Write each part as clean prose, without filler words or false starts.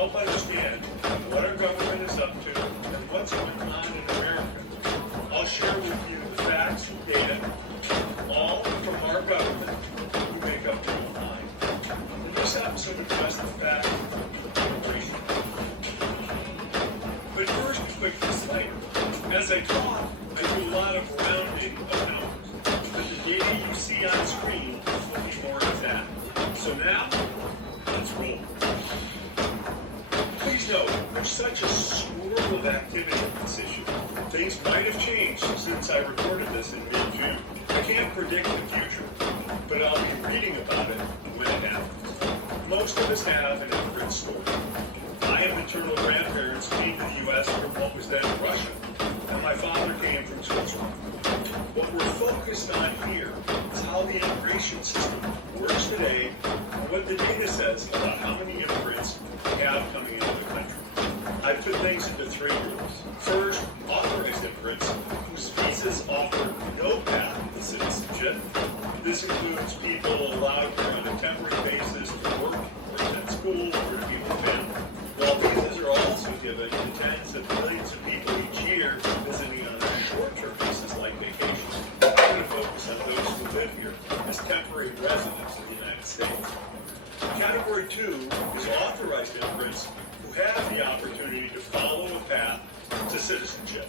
help understand what our government is up to and what's going on in America. I'll share with you the facts and data, all from our government, who make up the line. And this episode addresses the fact of immigration. But first, a quick disclaimer. As I talk, I do a lot of rounding of numbers, but the data you see on screen will be more exact. So now, let's roll. Please note, there's such a swirl of activity on this issue. Things might have changed since I recorded this in mid-June. I can't predict the future, but I'll be reading about it when it happens. Most of us have an immigrant story. My maternal grandparents came to the U.S. from what was then Russia, and my father came from Switzerland. What we're focused on here is how the immigration system works today and what the data says about how many immigrants we have coming into the country. I put things into three groups. First, authorized immigrants whose visas offer no path to citizenship. This includes people allowed here on a temporary basis to work or attend school or to be with family. While visas are also given to tens of millions of people each year visiting on short-term basis like vacation, I'm going to focus on those who live here as temporary residents of the United States. Category 2 is authorized immigrants who have the opportunity to follow a path to citizenship.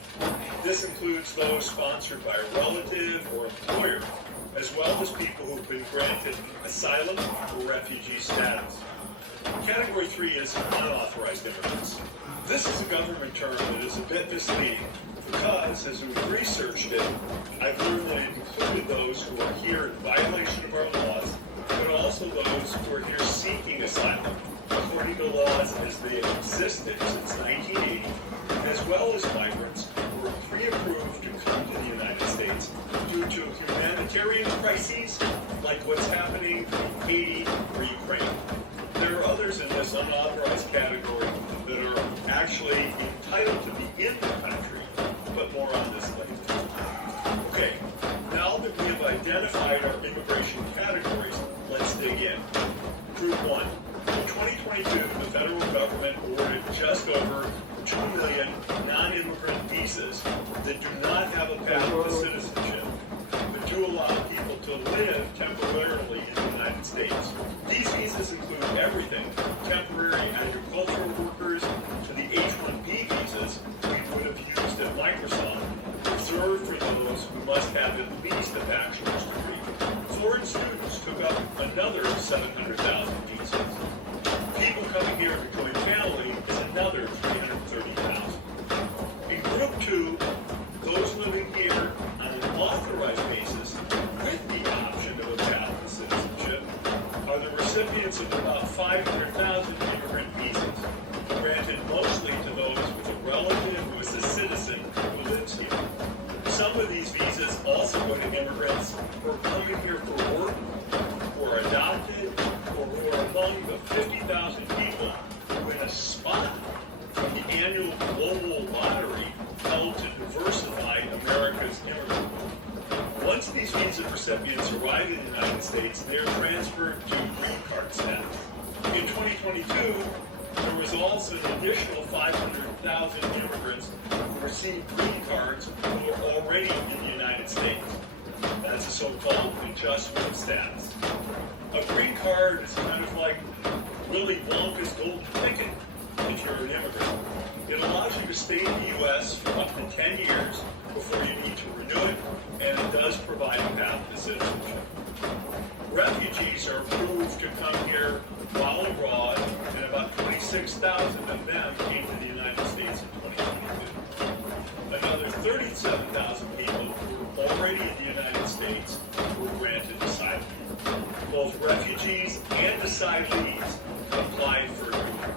This includes those sponsored by a relative or employer, as well as people who've been granted asylum or refugee status. Category 3 is unauthorized immigrants. This is a government term that is a bit misleading because, as we've researched it, I've learned that it included those who are here in violation of our laws, but also those who are here seeking asylum, according to laws as they have existed since 1980, as well as migrants who are pre-approved to come to the United States due to humanitarian crises like what's happening in Haiti or Ukraine. There are others in this unauthorized category that are actually entitled to be in the country, but more on this later. Okay, now that we have identified our immigration categories, let's dig in. Group 1. In 2022, the federal government awarded just over 2 million non-immigrant visas that do not have a path to citizenship, but do allow people to live temporarily in the United States. These visas include everything from temporary agricultural workers to the H-1B visas we would have used at Microsoft, reserved for those who must have at least a bachelor's degree. Foreign students took up another 700,000 visas. People coming here to join family is another 330,000. In Group 2, those living here on an authorized basis with the option of a path to citizenship are the recipients of about 500,000 immigrant visas, granted mostly to those with a relative who is a citizen who lives here. Some of these visas also go to immigrants who are coming here for work, who are adopted, or who are among the 50,000 people who win a spot from the annual global lottery held to diversify America's immigrant pool. Once these visa recipients arrive in the United States, they are transferred to green card status. In 2022, there was also an additional 500,000 immigrants who received green cards who were already in the United States. That's a so-called adjustment status. A green card is kind of like Willy Wonka's golden ticket if you're an immigrant. It allows you to stay in the U.S. for up to 10 years before you need to renew it, and it does provide a path to citizenship. Refugees are approved to come here while abroad, and about 26,000 of them came to the United States in 2022. Another 37,000 people who were already in the United States were granted asylum. Both refugees and asylees applied for a green card.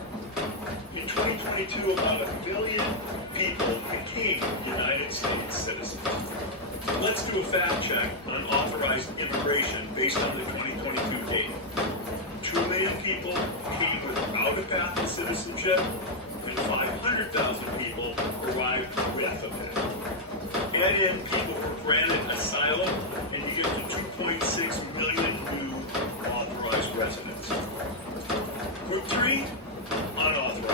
In 2022, about 1 million people became United States citizens. Let's do a fact check on authorized immigration based on the 2022 data. 2 million people came without a path to citizenship, and 500,000 people arrived with a path. Add in people who were granted asylum, and you get to 2.6 million new authorized residents. Group 3, unauthorized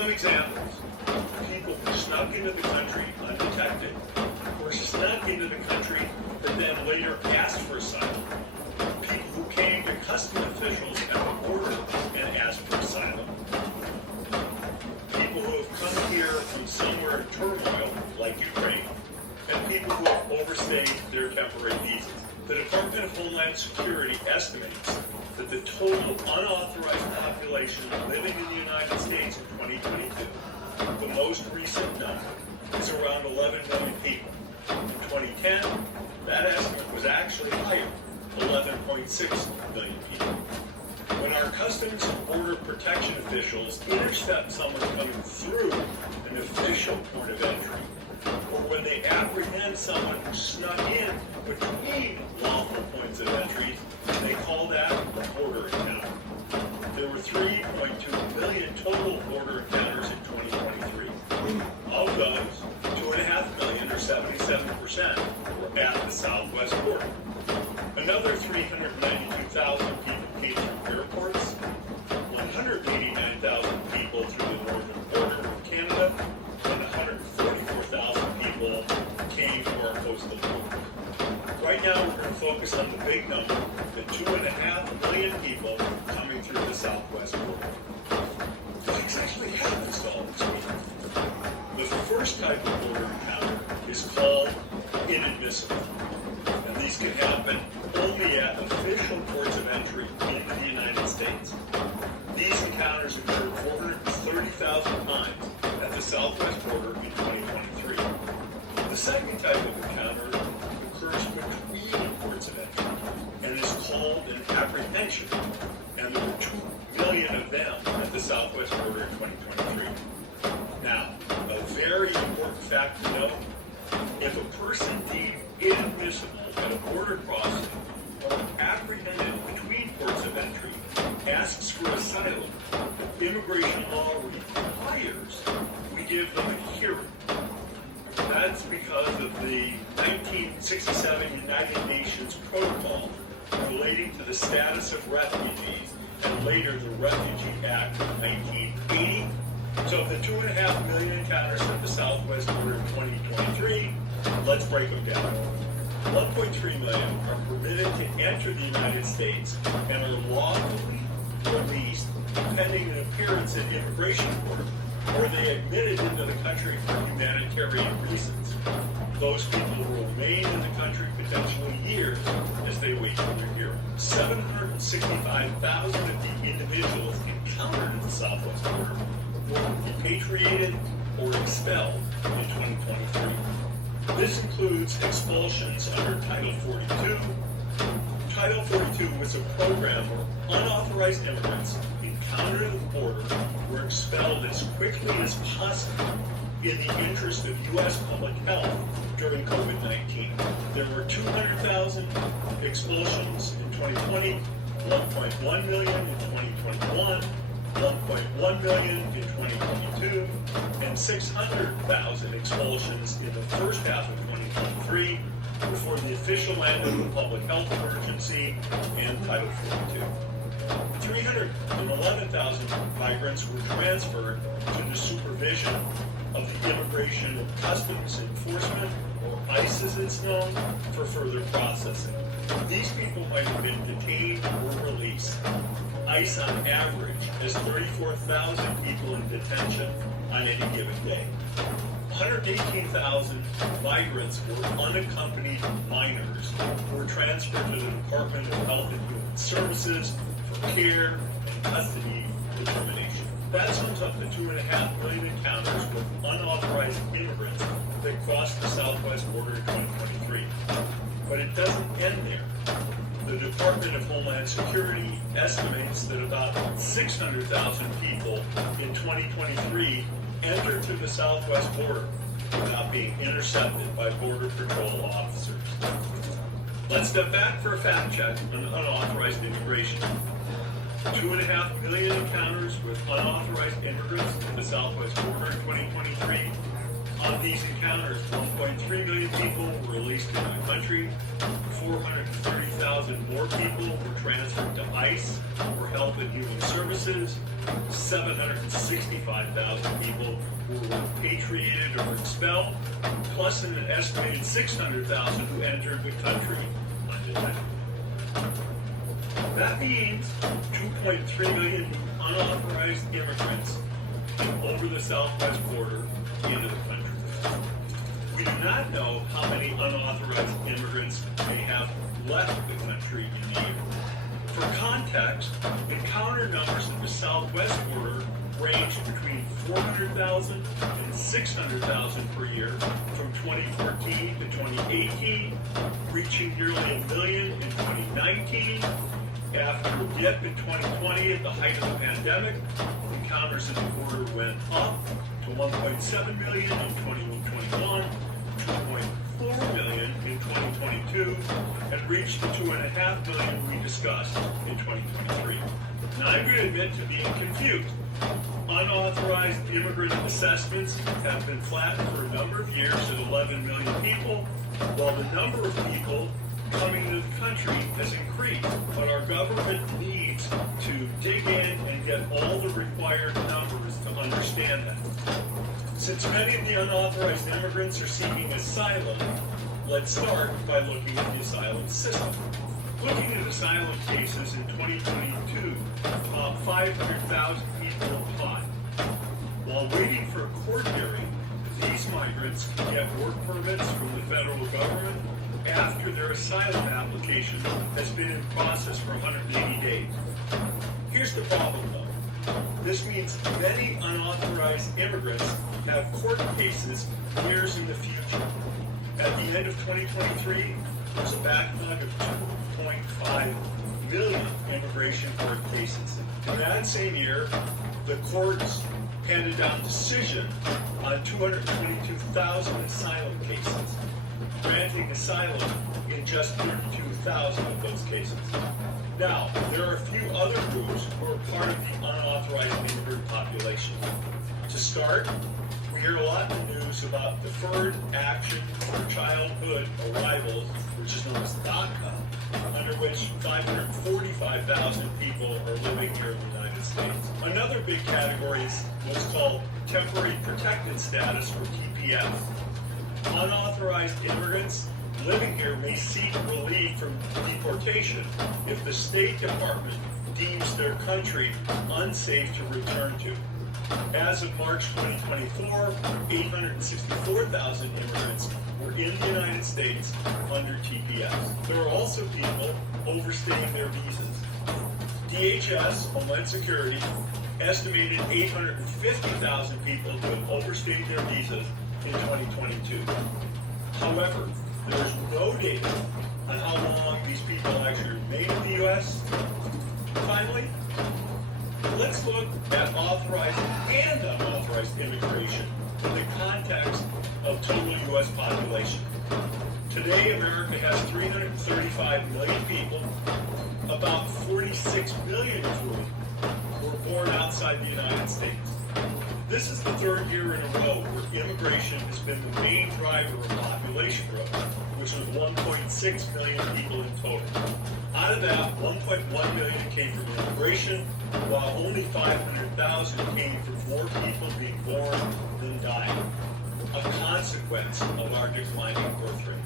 Some examples: people who snuck into the country undetected, or snuck into the country but then later asked for asylum. People who came to customs officials at the border and asked for asylum. People who have come here from somewhere in turmoil, like Ukraine, and people who have overstayed their temporary visas. The Department of Homeland Security estimates that the total unauthorized population living in the United States in 2022, the most recent number, is around 11 million people. In 2010, that estimate was actually higher, 11.6 million people. When our Customs and Border Protection officials intercept someone coming through an official port of entry, or when they apprehend someone who snuck in between lawful points of entry, they call that a border encounter. There were 3.2 million total border encounters in 2023. Of those, 2.5 million, or 77%, were at the southwest border. Another 392,000 people came through airports, 189,000 people through the northern border of Canada, and 144,000 people came to our coastal border. Right now, we're going to focus on the big number, the 2.5 million people coming through the southwest border. What actually happens to all these people? The first type of border encounter is called inadmissible. And these can happen only at official ports of entry into the United States. These encounters occurred 430,000 times at the southwest border in 2023. The second type of encounter occurs between ports of entry and is called an apprehension. And there were 2 million of them at the southwest border in 2023. Now, a very important fact to note: if a person deemed inadmissible at a border crossing or apprehended between ports of entry asks for asylum, immigration law requires we give them a hearing. That's because of the 1967 United Nations Protocol relating to the status of refugees, and later the Refugee Act of 1980. So of the 2.5 million encounters at the southwest border in 2023, let's break them down. 1.3 million are permitted to enter the United States and are lawfully released pending an appearance at immigration court, or they admitted into the country for humanitarian reasons. Those people will remain in the country potentially years as they wait for their hearing. 765,000 of the individuals encountered at the southwest border were repatriated or expelled in 2023. This includes expulsions under Title 42. Title 42 was a program where unauthorized immigrants encountered at the border were expelled as quickly as possible in the interest of U.S. public health during COVID-19. There were 200,000 expulsions in 2020, 1.1 million in 2021, 1.1 million in 2022, and 600,000 expulsions in the first half of 2023 before the official end of the public health emergency and Title 42. 311,000 migrants were transferred to the supervision of the Immigration and Customs Enforcement, or ICE as it's known, for further processing. These people might have been detained or released. ICE on average has 34,000 people in detention on any given day. 118,000 migrants were unaccompanied minors who were transferred to the Department of Health and Human Services for care and custody determination. That sums up the 2.5 million encounters with unauthorized immigrants that crossed the southwest border in 2023. But it doesn't end there. The Department of Homeland Security estimates that about 600,000 people in 2023 entered to the southwest border without being intercepted by Border Patrol officers. Let's step back for a fact check on unauthorized immigration. 2.5 million encounters with unauthorized immigrants at the southwest border in 2023. On these encounters, 1.3 million people were released into the country, 430,000 more people were transferred to ICE or held Health and Human Services, 765,000 people who were repatriated or expelled, plus an estimated 600,000 who entered the country undetected. That means 2.3 million unauthorized immigrants came over the southwest border into the country. We do not know how many unauthorized immigrants may have left the country in the year. For context, encounter numbers at the southwest border range between 400,000 and 600,000 per year from 2014 to 2018, reaching nearly a million in 2019. After a dip in 2020 at the height of the pandemic, encounters at the border went up to 1.7 million in 2021, 2.4 million in 2022, and reached the 2.5 million we discussed in 2023. Now, I'm going to admit to being confused. Unauthorized immigrant assessments have been flat for a number of years at 11 million people, while the number of people coming to the country has increased. But our government needs to dig in and get all the required numbers to understand that. Since many of the unauthorized immigrants are seeking asylum, let's start by looking at the asylum system. Looking at asylum cases in 2022, 500,000 people applied. While waiting for a court hearing, these migrants can get work permits from the federal government after their asylum application has been in process for 180 days. Here's the problem, though. This means many unauthorized immigrants have court cases years in the future. At the end of 2023, there's a backlog of 2.5 million immigration court cases. In that same year, the courts handed down decision on 222,000 asylum cases, granting asylum in just 32,000 of those cases. Now, there are a few other groups who are part of the unauthorized immigrant population. To start, we hear a lot in the news about Deferred Action for Childhood Arrivals, which is known as DACA, under which 545,000 people are living here in the United States. Another big category is what's called Temporary Protected Status, or TPS. Unauthorized immigrants living here may seek relief from deportation if the State Department deems their country unsafe to return to. As of March 2024, 864,000 immigrants were in the United States under TPS. There are also people overstaying their visas. DHS, Homeland Security, estimated 850,000 people to have overstayed their visas in 2022. However, there's no data on how long these people actually remain in the U.S. Finally, let's look at authorized and unauthorized immigration in the context of total U.S. population. Today, America has 335 million people, about 46 million of whom were born outside the United States. This is the third year in a row where immigration has been the main driver of population growth, which was 1.6 million people in total. Out of that, 1.1 million came from immigration, while only 500,000 came from more people being born than dying, a consequence of our declining birth rate.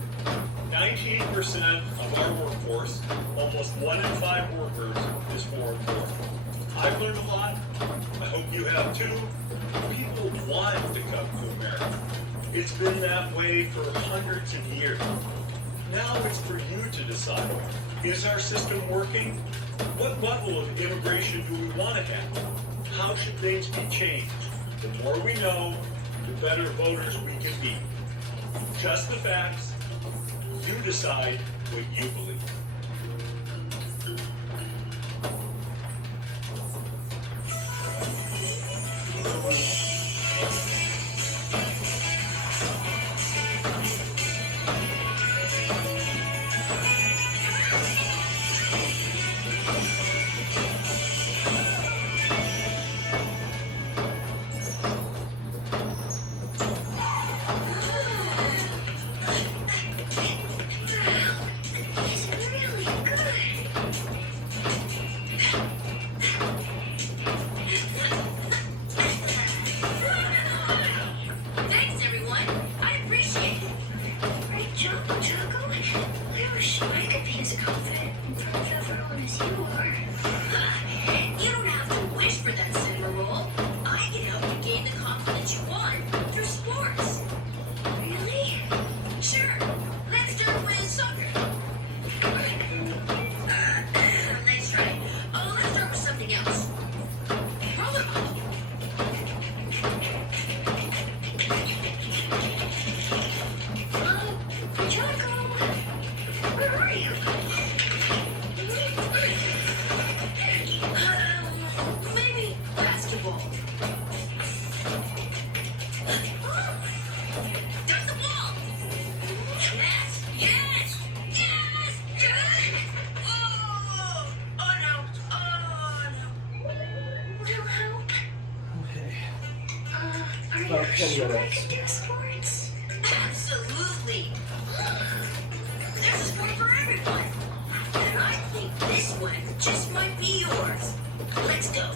19% of our workforce, almost 1 in 5 workers, is foreign born. I've learned a lot. I hope you have too. People want to come to America. It's been that way for hundreds of years. Now it's for you to decide. Is our system working? What level of immigration do we want to have? How should things be changed? The more we know, the better voters we can be. Just the facts. You decide what you believe. one's yours. You don't have to wish for that cinema roll. I can help you gain the confidence you want through sports. Really? Sure. Let's start with soccer. Nice try. Oh, let's start with something else. Rollerball. Choco, where are you? Maybe basketball. There's the ball. Yes, yes, yes, yes. Oh, oh no, oh no. Will help. Okay. Are you About 10 sure I minutes. can do sports? Absolutely. There's a sport for everyone. And I think this one just might be yours. Let's go.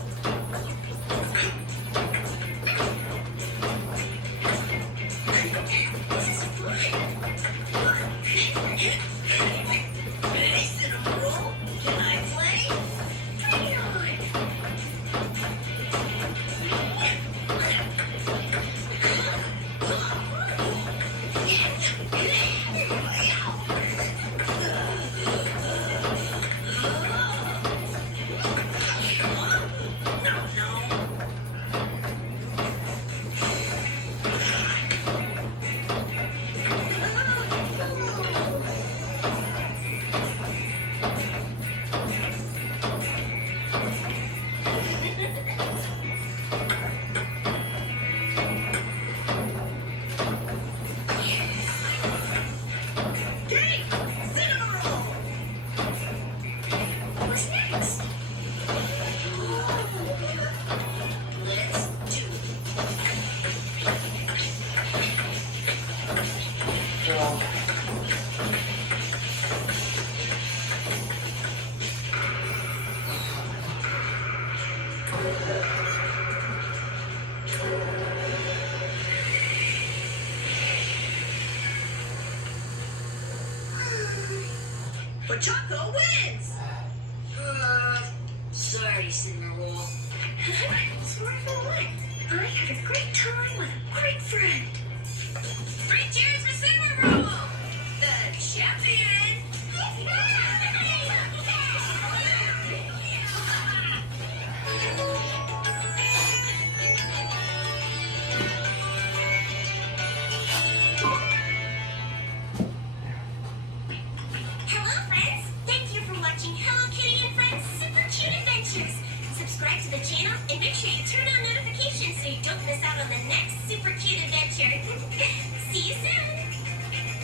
This is fun. Hey, Cinnamon Roll, can I play? Bring it on. No, no. Hey, Cinnamon Roll. What's next? Let's do Well, But Choco wins! Sorry, Cinnamon Roll. It's worth a win. I had a great time with a great friend. Three cheers for Cinnamon Roll! The champion! Hello, friends! Thank you for watching Hello Kitty and Friends Super Cute Adventures. Subscribe to the channel and make sure you turn on notifications so you don't miss out on the next super cute adventure. See you soon!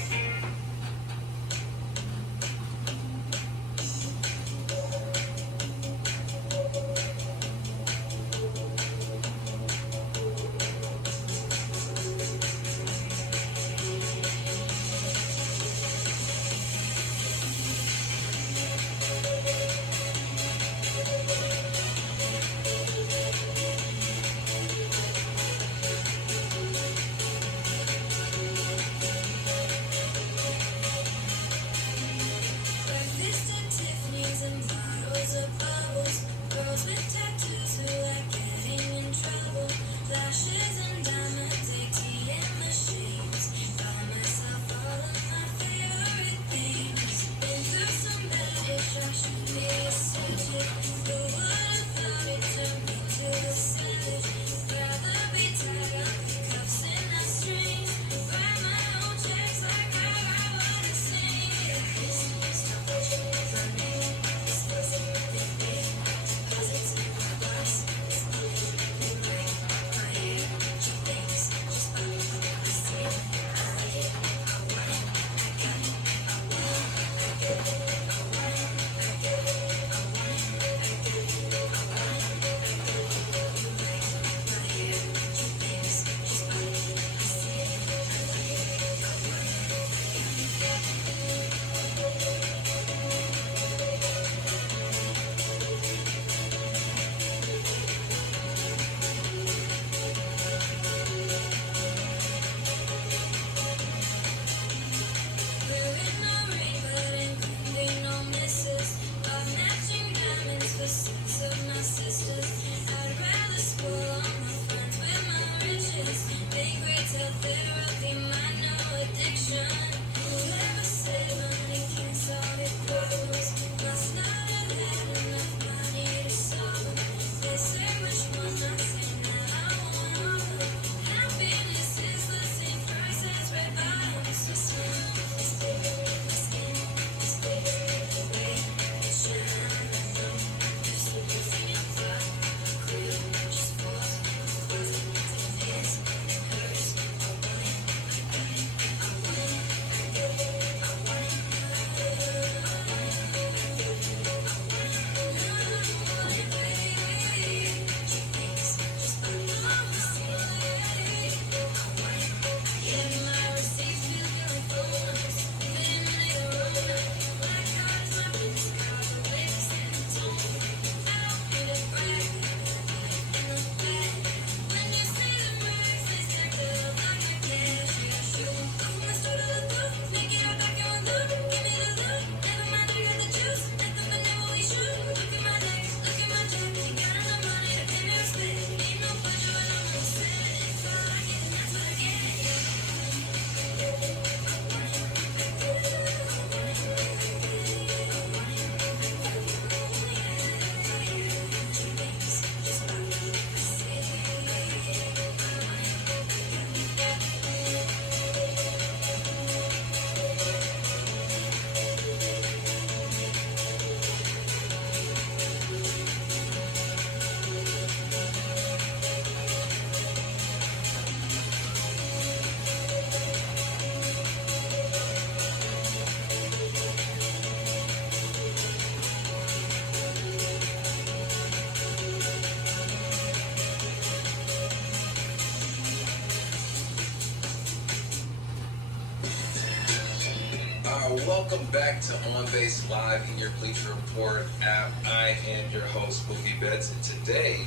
Welcome back to On Base Live in your Bleacher Report app. I am your host, Mookie Betts, and today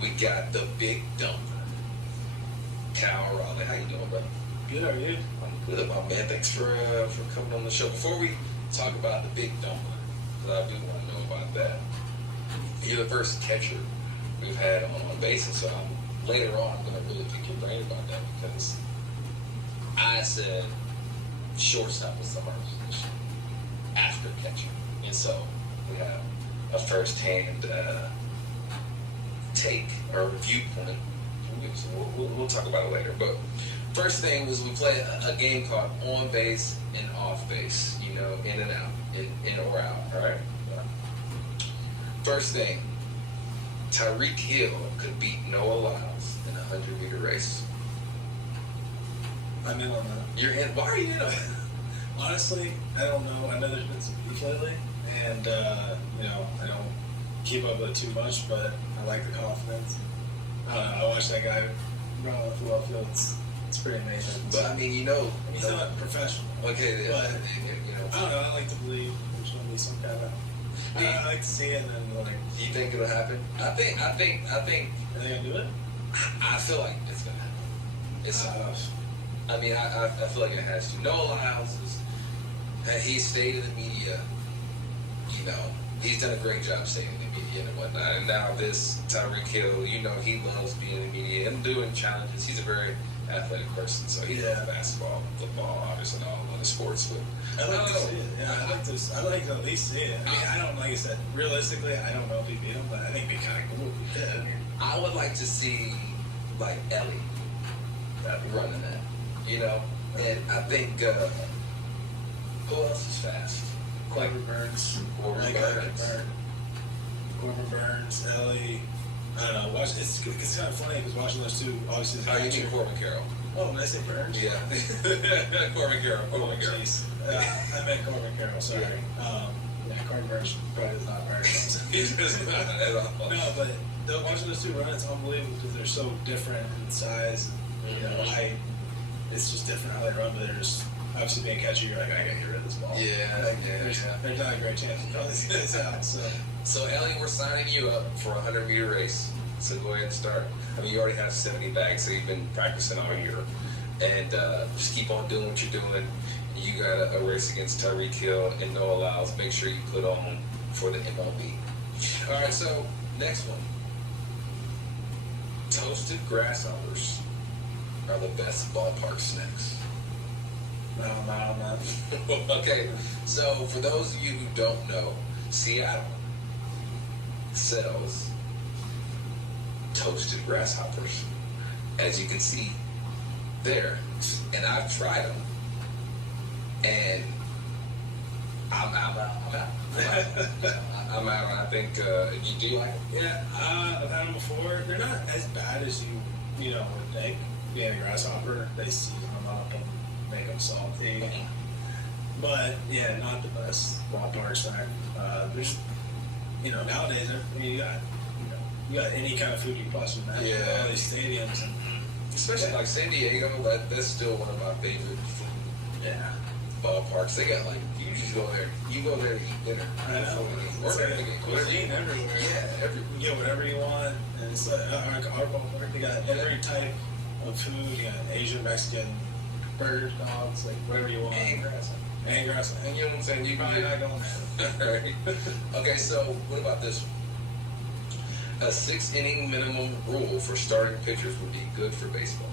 we got the big dumper, Cal Raleigh. How you doing, brother? Good, are you? I'm good, my man. Thanks for coming on the show. Before we talk about the big dumper, because I do want to know about that. You're the first catcher we've had on base, and so later on I'm going to really pick your brain about that because I said shortstop was the hardest position after catcher, and so we have a first-hand take or viewpoint. We'll talk about it later, but first thing was we play a game called on base and off base, you know, in and out, in or out, all right? First thing, Tyreek Hill could beat Noah Lyles in a 100-meter race. I'm in on that. You're in. Why are you in on that? Honestly, I don't know. I know there's been some beef lately, and you know, I don't keep up with it too much, but I like the confidence. I watched that guy run on the football field. It's pretty amazing. But I mean, you know, he's not professional. Okay, yeah, but you know. I don't know. I like to believe there's going to be some kind of. I like to see it, and then like. Do you think it'll happen? I think. Are they gonna do it? I feel like it's gonna happen. It's. I mean, I feel like it has to. Noah Lyles he stayed in the media. You know, he's done a great job staying in the media and whatnot. And now this Tyreek Hill, you know, he loves being in the media and doing challenges. He's a very athletic person, so he loves basketball, football, obviously, and all other sports. But I like to see it. Yeah, I like to at least see it. I mean, I don't, like I said, realistically, I don't know if he beat him, but I think it'd be kind of cool if he did. I would like to see, like, Ellie running that, you know? And I think, who else is fast? Corbin Burns. Corbin Burns, Ellie. I don't know. It's kind of funny because watching those two, obviously. Oh, you mean Corbin Carroll? Oh, did I say Burns? Yeah. Corbin Carroll. Jeez. I meant Corbin Carroll, sorry. Yeah, Corbin Burns probably is not Burns. He's just not at all. No, but watching those two run, it's unbelievable because they're so different in size. You know, height. It's just different how they run, but they're just obviously being catchy. You're like, I gotta get rid of this ball. Yeah, There's not a great chance of probably get this out. So Ellie, we're signing you up for a 100-meter race. So go ahead and start. I mean, you already have 70 bags, so you've been practicing all year, and just keep on doing what you're doing. You got a race against Tyreek Hill and Noah Lyles. Make sure you put on for the MLB. All right, so next one. Toasted grasshoppers are the best ballpark snacks. No. Okay, so for those of you who don't know, Seattle sells toasted grasshoppers, as you can see there, and I've tried them, and I'm out. I'm out. I think do you like them? Yeah, I've had them before. They're not as bad as you know would think. Being a grasshopper, they season them up and make them salty. But yeah, not the best ballpark snack. There's, you know, nowadays, I mean, you got any kind of food you can possibly imagine. Yeah. All these stadiums and Especially like San Diego, that's still one of my favorite ballparks. They got like you just go there to eat dinner. I know. Or It's like they get cuisine everywhere. Yeah, everywhere. You get whatever you want, and it's like our ballpark. They got every type of food. You got Asian, Mexican, burgers, dogs, like whatever you want. And grass. And You know what I'm saying? You probably not going there. Right. Okay, so what about this one? A 6-inning minimum rule for starting pitchers would be good for baseball.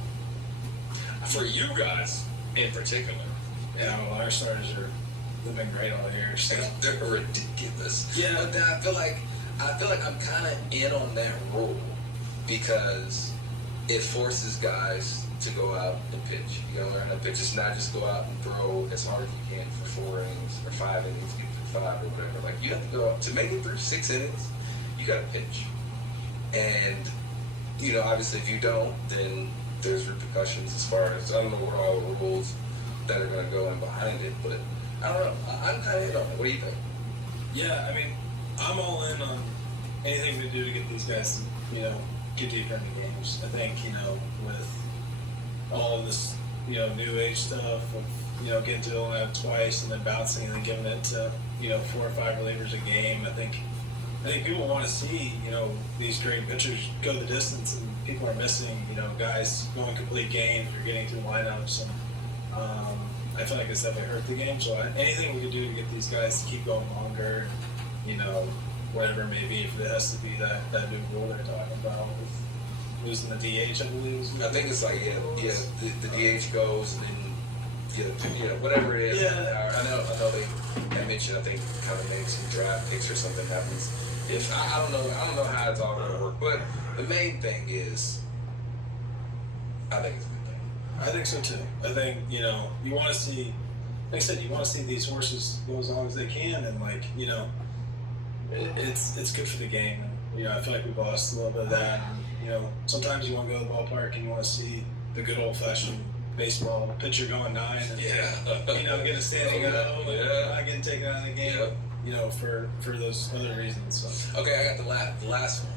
For you guys in particular. Yeah, well, our starters they've been great all year. So. They're ridiculous. Yeah. But then I feel like I'm kind of in on that rule because it forces guys to go out and pitch. You gotta learn how to pitch. It's not just go out and throw as hard as you can for 4 innings or 5 innings, get through 5 or whatever. Like you have to go out to make it through 6 innings. You gotta pitch. And, you know, obviously if you don't, then there's repercussions as far as, I don't know what all the rules that are going to go in behind it, but I don't know. I'm kind of in on it. What do you think? Yeah, I mean, I'm all in on anything we do to get these guys to, you know, get deeper into games. I think, you know, with all of this, you know, new age stuff of getting to the line twice and then bouncing and then giving it to 4 or 5 relievers a game. I think people want to see these great pitchers go the distance, and people are missing guys going complete games or getting through lineups, and I feel like it's definitely hurt the game. So anything we can do to get these guys to keep going longer, whatever it may be, if it has to be that new rule they're talking about with losing the DH, I believe. I think it's like the DH goes and then whatever it is. Yeah. I know they mentioned, I think kind of maybe some draft picks or something happens. If I don't know how it's all going to work, but the main thing is, I think it's a good thing. I think so too. I think you want to see, like I said, you want to see these horses go as long as they can, and it's good for the game. And I feel like we've lost a little bit of that. And, sometimes you want to go to the ballpark and you want to see the good old fashioned baseball pitcher going 9 and get a standing O and not getting taken out of the game. For those other reasons. So. Okay, I got the last one.